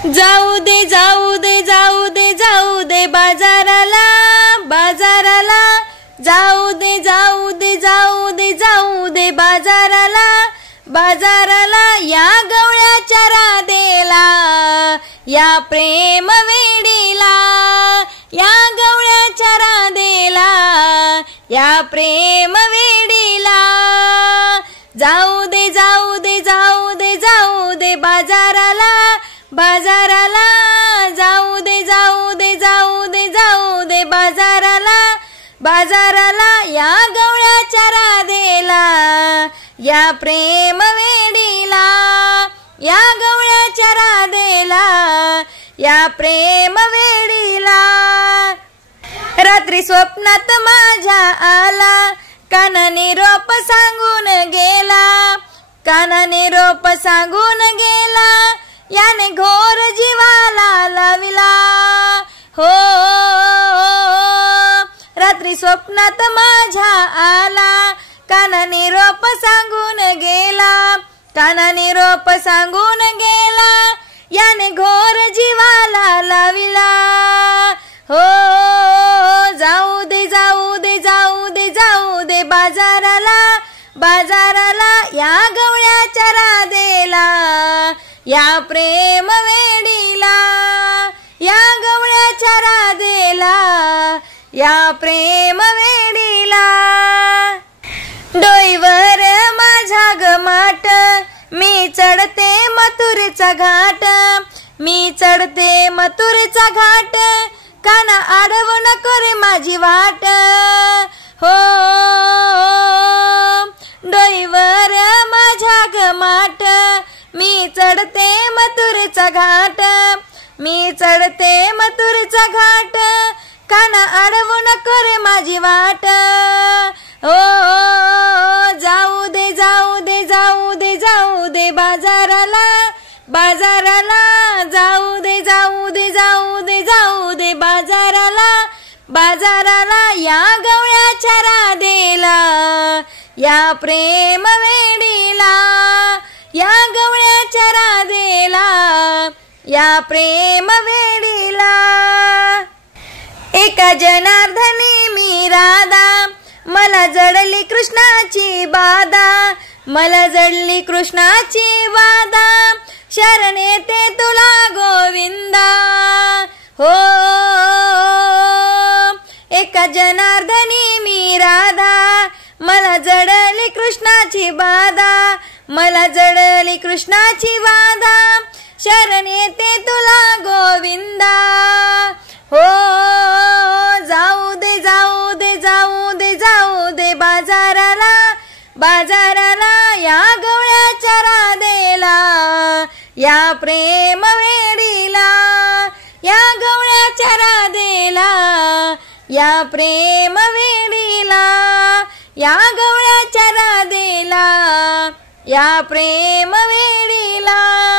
जाऊ दे जाऊ दे जाऊ दे जाऊ दे बाजाराला बाजाराला, जाऊ दे जाऊ दे जाऊ दे जाऊ दे बाजाराला बाजाराला, या गवळ्याच्या राधेला या प्रेम वेडीला, या गवळ्याच्या राधेला या प्रेम वेडीला, जाऊ दे जाऊ दे जाऊ दे जाऊ दे बाजाराला बाजाराला, जाऊ दे जाऊ दे जाऊ दे जाऊ दे बाजाराला बाजाराला, या गवळ्याच्या राधेला या प्रेम वेडीला, या गवळ्याच्या राधेला या प्रेम वेडीला. रात्री स्वप्नात माझ्या आला, कानाने रोप सांगून गेला, कानाने रोप सांगून गेला, याने घोर जीवाला लाविला हो. रात्री स्वप्नात माझ्या आला, कानाने रोप सांगून गेला, कानाने रोप सांगून गेला, याने घोर जीवाला लाविला हो. जाऊ दे जाऊ दे जाऊ दे जाऊ दे बाजाराला बाजाराला, या गवळ्याच्या राधेला या प्रेम वेडीला, या गवळ्याच्या राधेला या प्रेम वेडीला. डोईवर माझ्या गमाट, मी चढते मथुरेचा घाट, मी चढते मथुरेचा घाट, काना आडवू नको रे माझी वाट हो. डोईवर माझ्या गमाट, मी चढते मथुरेचा घाट, मी चढते मथुरेचा घाट, काना आडवू नको रे माझी वाट हो. जाऊ दे जाऊ दे जाऊ दे जाऊ दे बाजाराला बाजाराला, जाऊ दे जाऊ दे जाऊ दे जाऊ दे बाजाराला बाजाराला, या गवळ्याच्या राधेला या प्रेम वेडीला, या गवळ्याच्या राधेला या प्रेम वेडीला. एका जनार्दनी मी राधा, मला जडली कृष्णाची बाधा, मला जडली कृष्णाची बाधा, शरण येते तुला गोविंदा हो. एका जनार्दनी मी राधा, मला जडली कृष्णाची बाधा, मला जडली कृष्णाची बाधा, शरण येते तुला गोविंदा हो. जाऊ दे जाऊ दे जाऊ दे जाऊ दे बाजाराला बाजाराला, या गवळ्याच्या राधेला या प्रेम वेडीला, या गवळ्याच्या राधेला या प्रेम वेडीला, या गवळ्याच्या राधेला या प्रेम वेडीला.